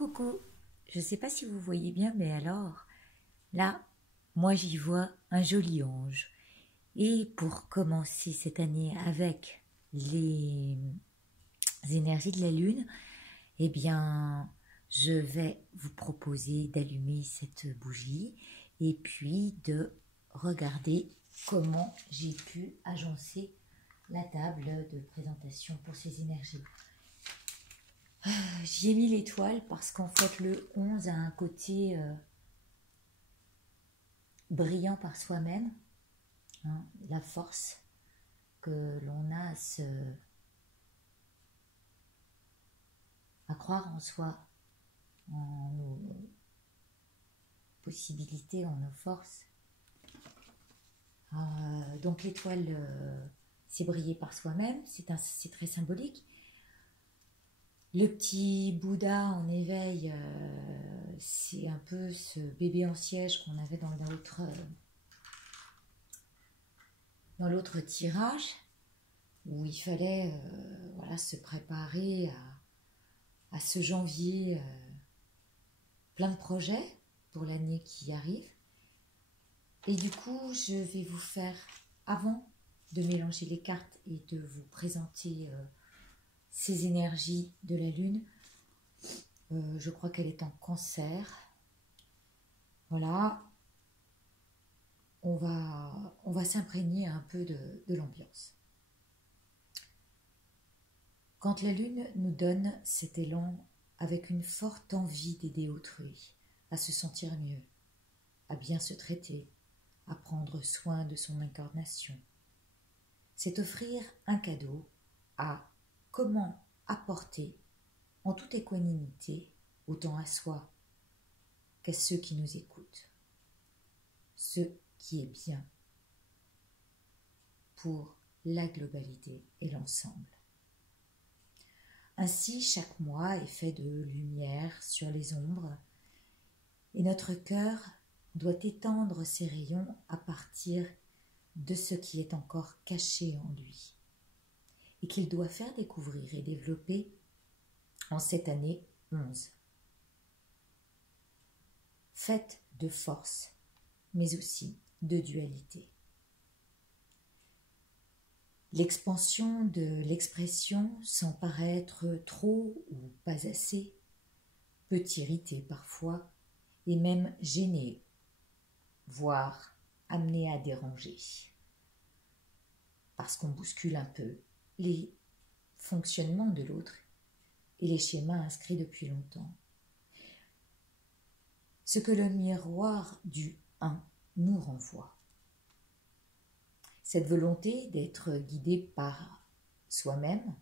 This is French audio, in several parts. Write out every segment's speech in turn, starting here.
Coucou, je ne sais pas si vous voyez bien, mais alors, là, moi j'y vois un joli ange. Et pour commencer cette année avec les énergies de la Lune, eh bien, je vais vous proposer d'allumer cette bougie et puis de regarder comment j'ai pu agencer la table de présentation pour ces énergies. J'y ai mis l'étoile parce qu'en fait le 11 a un côté brillant par soi-même, hein, la force que l'on a à croire en soi, en nos possibilités, en nos forces. Donc l'étoile, c'est briller par soi-même, c'est très symbolique. Le petit Bouddha en éveil, c'est un peu ce bébé en siège qu'on avait dans l'autre tirage, où il fallait se préparer à ce janvier, plein de projets pour l'année qui arrive. Et du coup, je vais vous faire, avant de mélanger les cartes et de vous présenter ces énergies de la Lune, je crois qu'elle est en Cancer. Voilà, on va s'imprégner un peu de l'ambiance. Quand la Lune nous donne cet élan avec une forte envie d'aider autrui, à se sentir mieux, à bien se traiter, à prendre soin de son incarnation, c'est offrir un cadeau à comment apporter en toute équanimité autant à soi qu'à ceux qui nous écoutent, ce qui est bien pour la globalité et l'ensemble. Ainsi, chaque mois est fait de lumière sur les ombres et notre cœur doit étendre ses rayons à partir de ce qui est encore caché en lui et qu'il doit faire découvrir et développer en cette année 11. Faite de force, mais aussi de dualité. L'expansion de l'expression, sans paraître trop ou pas assez, peut irriter parfois et même gêner, voire amener à déranger, parce qu'on bouscule un peu les fonctionnements de l'autre et les schémas inscrits depuis longtemps. Ce que le miroir du 1 nous renvoie. Cette volonté d'être guidé par soi-même,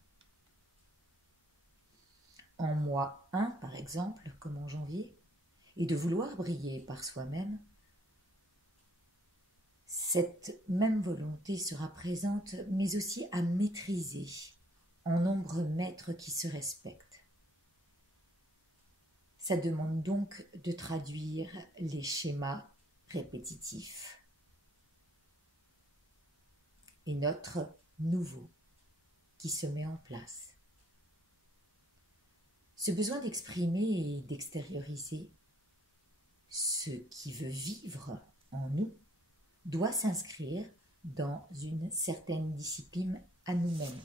en mois 1 par exemple, comme en janvier, et de vouloir briller par soi-même, cette même volonté sera présente, mais aussi à maîtriser en nombre maître qui se respecte. Ça demande donc de traduire les schémas répétitifs et notre nouveau qui se met en place. Ce besoin d'exprimer et d'extérioriser ce qui veut vivre en nous doit s'inscrire dans une certaine discipline à nous-mêmes,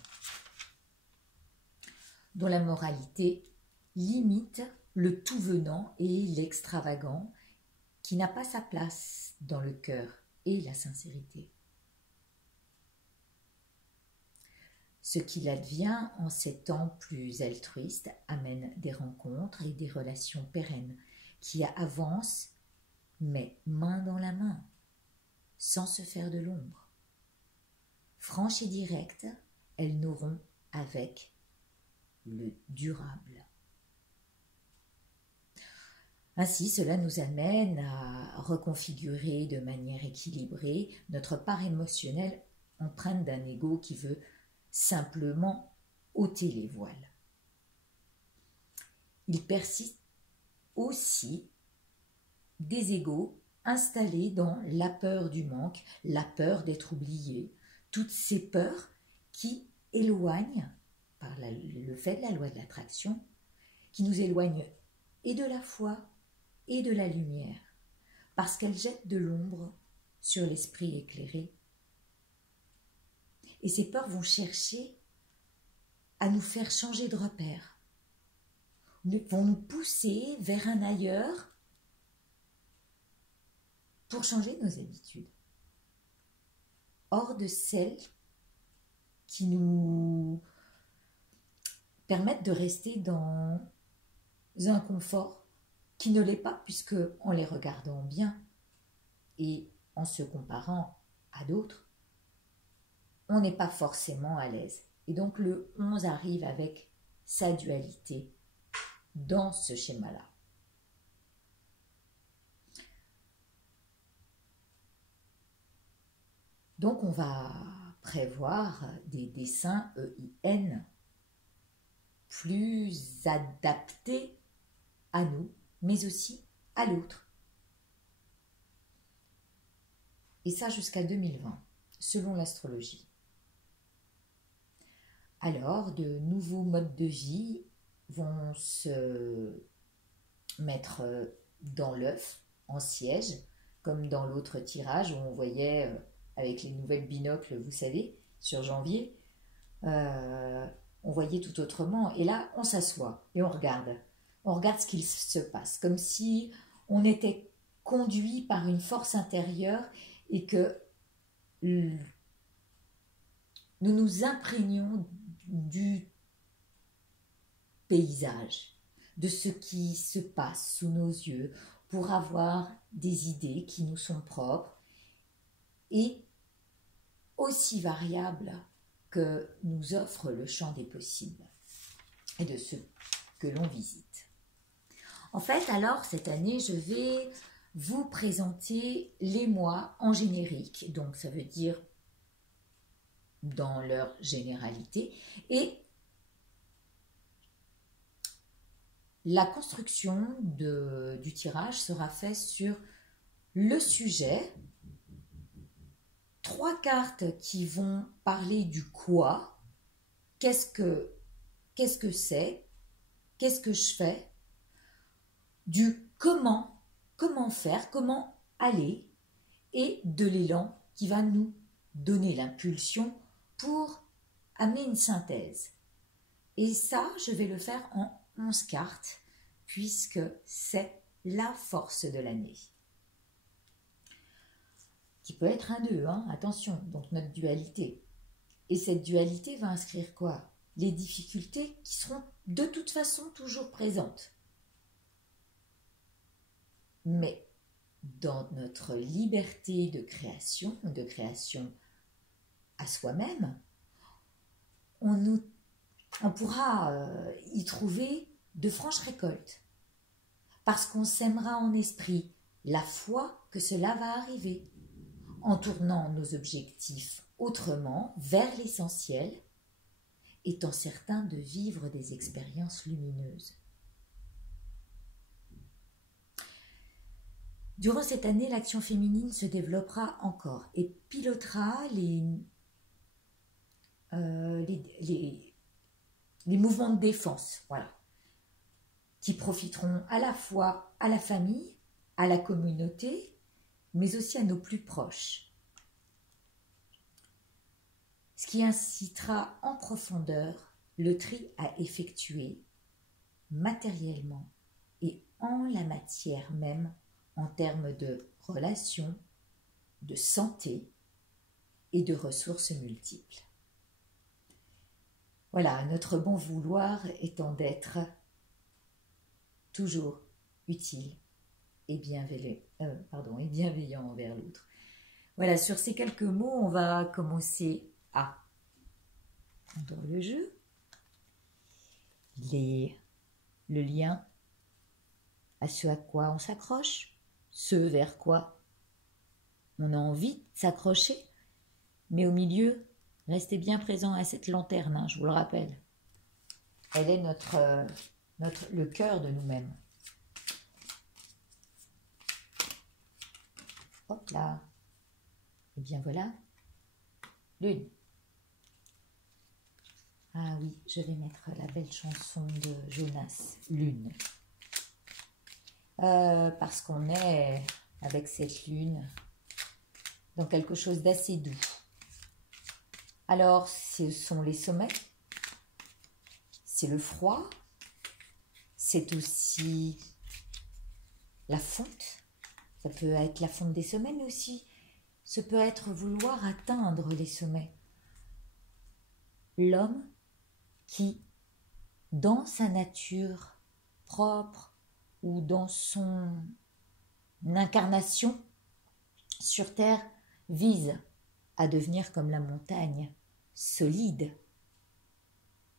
dont la moralité limite le tout venant et l'extravagant qui n'a pas sa place dans le cœur et la sincérité. Ce qu'il advient en ces temps plus altruistes amène des rencontres et des relations pérennes qui avancent, mais main dans la main, sans se faire de l'ombre. Franches et directes, elles n'auront avec le durable. Ainsi, cela nous amène à reconfigurer de manière équilibrée notre part émotionnelle empreinte d'un ego qui veut simplement ôter les voiles. Il persiste aussi des égos installés dans la peur du manque, la peur d'être oublié, toutes ces peurs qui éloignent, par le fait de la loi de l'attraction, qui nous éloignent et de la foi et de la lumière, parce qu'elle jette de l'ombre sur l'esprit éclairé. Et ces peurs vont chercher à nous faire changer de repère, vont nous pousser vers un ailleurs pour changer nos habitudes, hors de celles qui nous permettent de rester dans un confort qui ne l'est pas, puisque en les regardant bien et en se comparant à d'autres, on n'est pas forcément à l'aise. Et donc le 11 arrive avec sa dualité dans ce schéma-là. Donc on va prévoir des dessins EIN plus adaptés à nous, mais aussi à l'autre. Et ça jusqu'à 2020, selon l'astrologie. Alors, de nouveaux modes de vie vont se mettre dans l'œuf, en siège, comme dans l'autre tirage où on voyait avec les nouvelles binocles, vous savez, sur janvier, on voyait tout autrement. Et là, on s'assoit et on regarde. On regarde ce qu'il se passe, comme si on était conduit par une force intérieure et que nous nous imprégnions du paysage, de ce qui se passe sous nos yeux, pour avoir des idées qui nous sont propres et aussi variables que nous offre le champ des possibles et de ce que l'on visite. En fait, alors, cette année, je vais vous présenter les mois en générique, donc ça veut dire dans leur généralité, et la construction du tirage sera faite sur le sujet, 3 cartes qui vont parler du quoi, qu'est-ce que c'est, qu'est-ce que je fais, du comment faire, comment aller, et de l'élan qui va nous donner l'impulsion pour amener une synthèse. Et ça, je vais le faire en 11 cartes, puisque c'est la force de l'année. Qui peut être un 2, hein, attention, donc notre dualité. Et cette dualité va inscrire quoi? Les difficultés qui seront de toute façon toujours présentes. Mais dans notre liberté de création à soi-même, on pourra y trouver de franches récoltes. Parce qu'on sèmera en esprit la foi que cela va arriver, en tournant nos objectifs autrement vers l'essentiel, étant certain de vivre des expériences lumineuses. Durant cette année, l'action féminine se développera encore et pilotera les mouvements de défense, voilà, qui profiteront à la fois à la famille, à la communauté, mais aussi à nos plus proches. Ce qui incitera en profondeur le tri à effectuer matériellement et en la matière même, en termes de relations, de santé et de ressources multiples. Voilà, notre bon vouloir étant d'être toujours utile et bienveillant envers l'autre. Voilà, sur ces quelques mots, on va commencer à dans le jeu, le lien à ce à quoi on s'accroche, ce vers quoi on a envie de s'accrocher, mais au milieu, restez bien présent à cette lanterne, hein, je vous le rappelle. Elle est le cœur de nous-mêmes. Hop là. Et bien voilà. Lune. Ah oui, je vais mettre la belle chanson de Jonas, Lune. parce qu'on est avec cette lune dans quelque chose d'assez doux. Alors, ce sont les sommets, c'est le froid, c'est aussi la fonte. Ça peut être la fonte des sommets, mais aussi ce peut être vouloir atteindre les sommets. L'homme qui, dans sa nature propre ou dans son incarnation sur Terre, vise à devenir comme la montagne, solide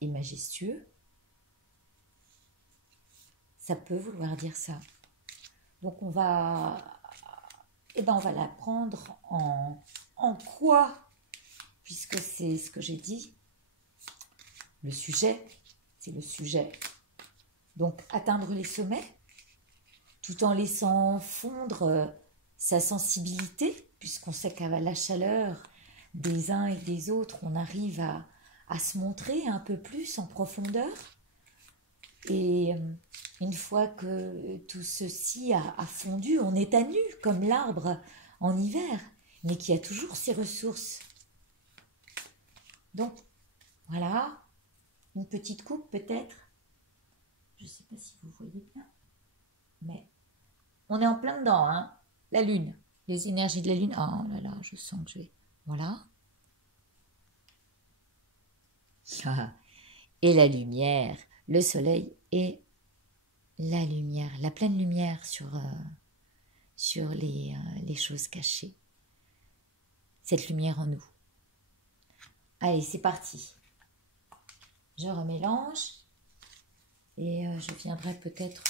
et majestueux, ça peut vouloir dire ça. Donc on va la prendre en quoi, puisque c'est ce que j'ai dit, le sujet, c'est le sujet. Donc atteindre les sommets, tout en laissant fondre sa sensibilité, puisqu'on sait qu'à la chaleur des uns et des autres, on arrive à se montrer un peu plus en profondeur. Et une fois que tout ceci a fondu, on est à nu, comme l'arbre en hiver, mais qui a toujours ses ressources. Donc, voilà, une petite coupe peut-être. Je ne sais pas si vous voyez bien, mais on est en plein dedans, hein. La lune, les énergies de la lune. Oh là là, je sens que je vais... Voilà. Et la lumière, le soleil et la lumière, la pleine lumière sur les choses cachées. Cette lumière en nous. Allez, c'est parti. Je remélange et je viendrai peut-être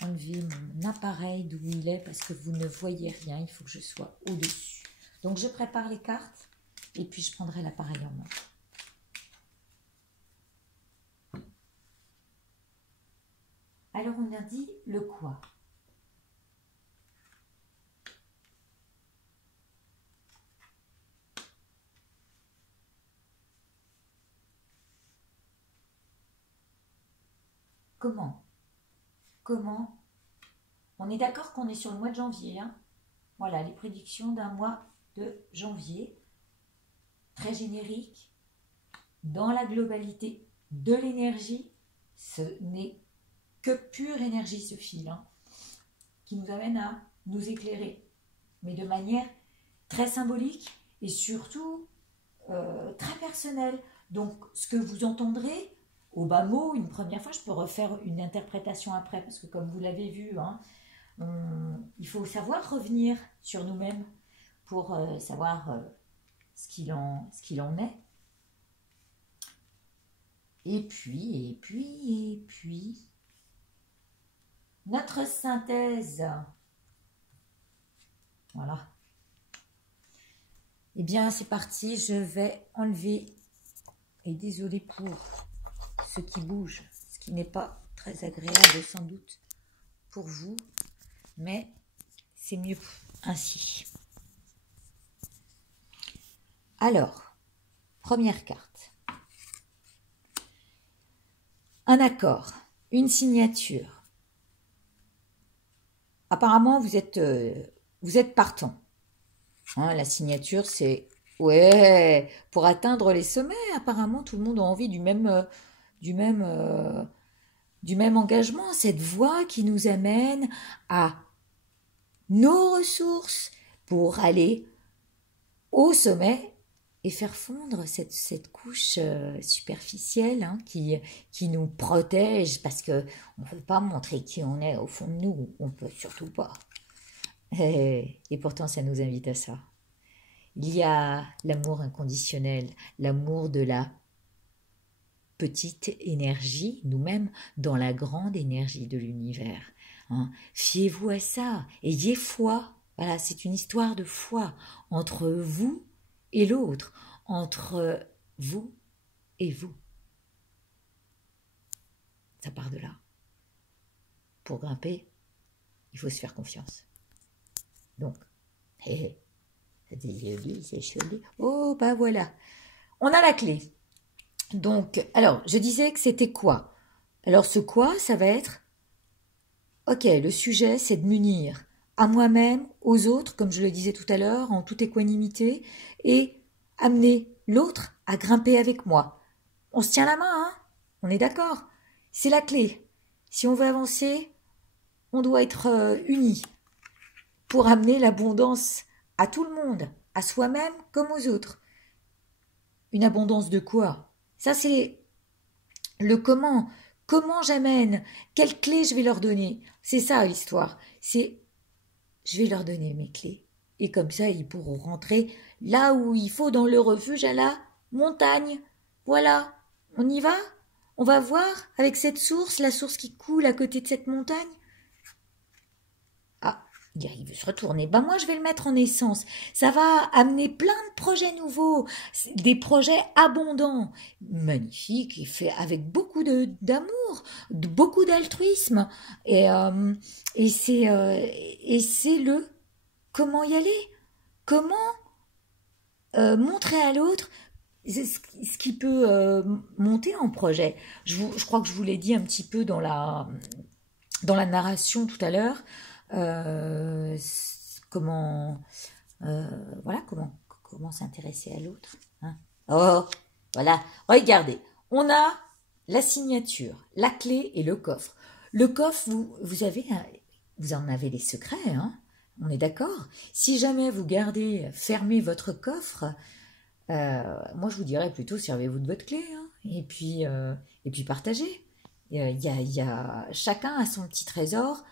enlever mon appareil d'où il est parce que vous ne voyez rien, il faut que je sois au-dessus. Donc je prépare les cartes et puis je prendrai l'appareil en main. Alors on a dit le quoi. Comment? Comment? On est d'accord qu'on est sur le mois de janvier, hein? Voilà, les prédictions d'un mois de janvier. Très générique. Dans la globalité de l'énergie, ce n'est que pure énergie ce fil, hein, qui nous amène à nous éclairer, mais de manière très symbolique et surtout très personnelle. Donc ce que vous entendrez au bas mot une première fois, je peux refaire une interprétation après, parce que comme vous l'avez vu, hein, il faut savoir revenir sur nous-mêmes pour savoir ce qu'il en est. Et puis, notre synthèse. Voilà. Eh bien, c'est parti. Je vais enlever, et désolé pour ce qui bouge, ce qui n'est pas très agréable sans doute pour vous, mais c'est mieux ainsi. Alors, première carte. Un accord, une signature. Apparemment, vous êtes partant. Hein, la signature, c'est ouais, pour atteindre les sommets. Apparemment, tout le monde a envie du même engagement. Cette voie qui nous amène à nos ressources pour aller au sommet et faire fondre cette couche superficielle, hein, qui nous protège parce que on ne veut pas montrer qui on est au fond de nous, on ne peut surtout pas. Et pourtant ça nous invite à ça. Il y a l'amour inconditionnel, l'amour de la petite énergie, nous-mêmes, dans la grande énergie de l'univers. Hein. Fiez-vous à ça, ayez foi. Voilà, c'est une histoire de foi entre vous et l'autre, entre vous et vous. Ça part de là. Pour grimper, il faut se faire confiance. Donc, c'est joli, c'est joli. Oh, bah voilà. On a la clé. Donc, alors, je disais que c'était quoi? Alors, ce quoi, ça va être Ok, le sujet, c'est de m'unir à moi-même, aux autres, comme je le disais tout à l'heure, en toute équanimité, et amener l'autre à grimper avec moi. On se tient la main, hein? On est d'accord? C'est la clé. Si on veut avancer, on doit être unis pour amener l'abondance à tout le monde, à soi-même comme aux autres. Une abondance de quoi? Ça, c'est le comment. Comment j'amène? Quelles clés je vais leur donner? C'est ça l'histoire. C'est je vais leur donner mes clés. Et comme ça, ils pourront rentrer là où il faut, dans le refuge à la montagne. Voilà. On y va? On va voir avec cette source, la source qui coule à côté de cette montagne. Ah, il veut se retourner. Ben moi, je vais le mettre en essence. Ça va amener plein de projets nouveaux, des projets abondants, magnifiques et faits avec beaucoup d'amour, beaucoup d'altruisme. Et, euh, et c'est le comment y aller, comment montrer à l'autre ce qui peut monter en projet. Je crois que je vous l'ai dit un petit peu dans la narration tout à l'heure. Euh, comment voilà comment s'intéresser à l'autre, hein. Oh, voilà, regardez, on a la signature, la clé et le coffre. Le coffre, vous en avez les secrets, hein, on est d'accord. Si jamais vous gardez fermé votre coffre, moi je vous dirais plutôt servez-vous de votre clé, hein, et puis partagez. Chacun a son petit trésor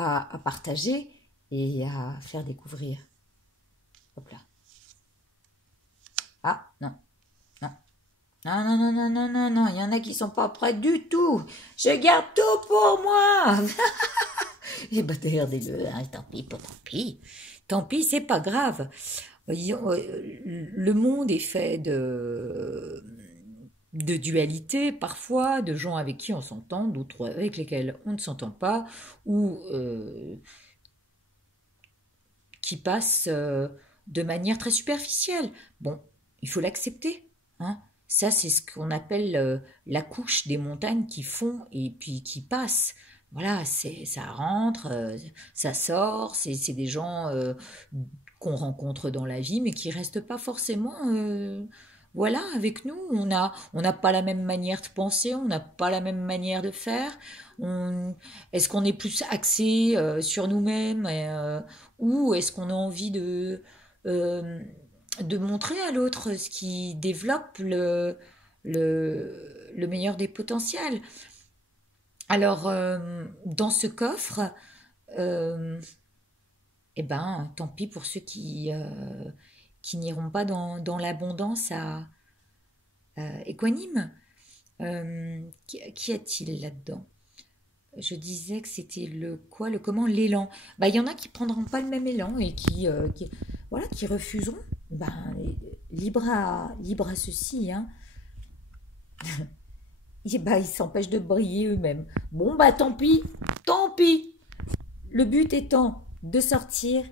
à partager et à faire découvrir. Hop là. Ah, non, non. Non, non, non, non, non, non, non, il y en a qui sont pas prêts du tout. Je garde tout pour moi. Eh ben, regardez-le, hein, tant pis, pas tant pis. Tant pis, c'est pas grave. Le monde est fait de dualité, parfois, de gens avec qui on s'entend, d'autres avec lesquels on ne s'entend pas, ou qui passent de manière très superficielle. Bon, il faut l'accepter, hein. Ça, c'est ce qu'on appelle la couche des montagnes qui font et puis qui passent. Voilà, ça rentre, ça sort, c'est des gens qu'on rencontre dans la vie, mais qui restent pas forcément, voilà, avec nous. On n'a pas la même manière de penser, on n'a pas la même manière de faire. Est-ce qu'on est plus axé sur nous-mêmes ou est-ce qu'on a envie euh, de montrer à l'autre ce qui développe le meilleur des potentiels? Alors, dans ce coffre, euh, eh ben, tant pis pour ceux qui n'iront pas dans l'abondance équanime. Qu'y a-t-il là-dedans? Je disais que c'était le quoi, le comment, l'élan. Bah, il y en a qui prendront pas le même élan et voilà, qui refuseront. Ben, libre à ceux-ci, hein. Et bah, ils s'empêchent de briller eux-mêmes. Bon, bah, tant pis, tant pis. Le but étant de sortir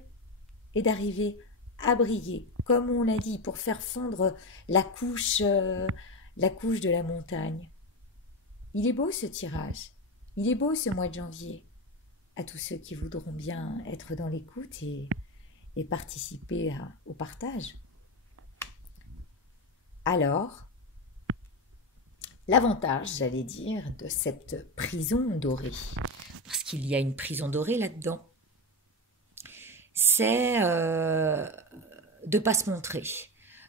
et d'arriver à briller, comme on l'a dit, pour faire fondre la couche de la montagne. Il est beau ce tirage. Il est beau ce mois de janvier. À tous ceux qui voudront bien être dans l'écoute et participer au partage. Alors, l'avantage, j'allais dire, de cette prison dorée, parce qu'il y a une prison dorée là-dedans, c'est de ne pas se montrer,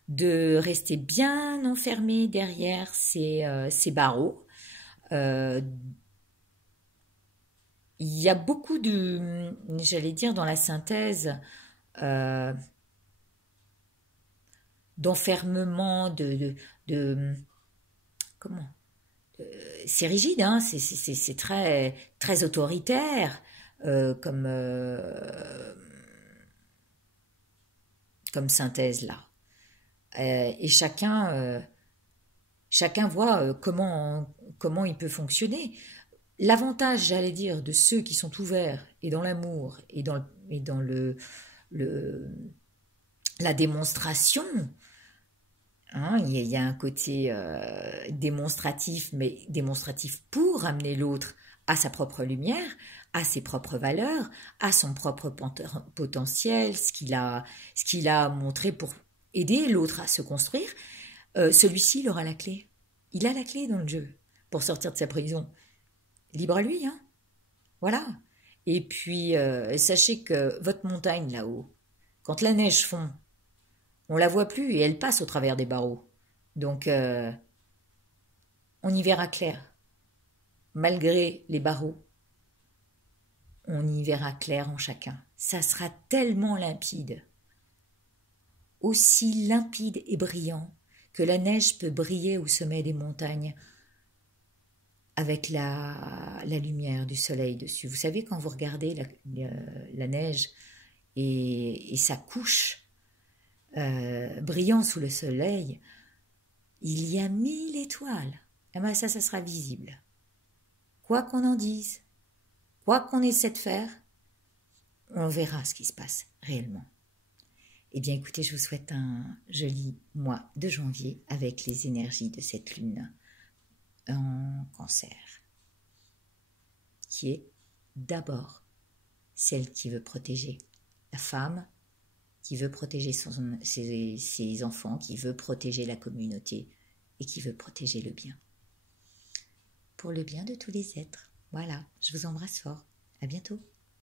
de rester bien enfermé derrière ces barreaux. Il y a beaucoup j'allais dire, dans la synthèse, euh, d'enfermement, comment? C'est rigide, hein, c'est très, très autoritaire comme synthèse là. Et chacun voit comment il peut fonctionner. L'avantage, j'allais dire, de ceux qui sont ouverts et dans l'amour et dans le, la démonstration, hein, il y a un côté démonstratif, mais démonstratif pour amener l'autre à sa propre lumière, a ses propres valeurs, a son propre potentiel, ce qu'il a montré pour aider l'autre à se construire, celui-ci, il aura la clé. Il a la clé dans le jeu pour sortir de sa prison. Libre à lui, hein. Voilà. Et puis, sachez que votre montagne là-haut, quand la neige fond, on la voit plus et elle passe au travers des barreaux. Donc, on y verra clair. Malgré les barreaux, on y verra clair en chacun. Ça sera tellement limpide. Aussi limpide et brillant que la neige peut briller au sommet des montagnes avec la lumière du soleil dessus. Vous savez, quand vous regardez la neige et sa couche brillant sous le soleil, il y a 1000 étoiles. Et bien ça sera visible. Quoi qu'on en dise, quoi qu'on essaie de faire, on verra ce qui se passe réellement. Eh bien écoutez, je vous souhaite un joli mois de janvier avec les énergies de cette lune en Cancer, qui est d'abord celle qui veut protéger la femme, qui veut protéger ses enfants, qui veut protéger la communauté et qui veut protéger le bien. Pour le bien de tous les êtres. Voilà, je vous embrasse fort. À bientôt.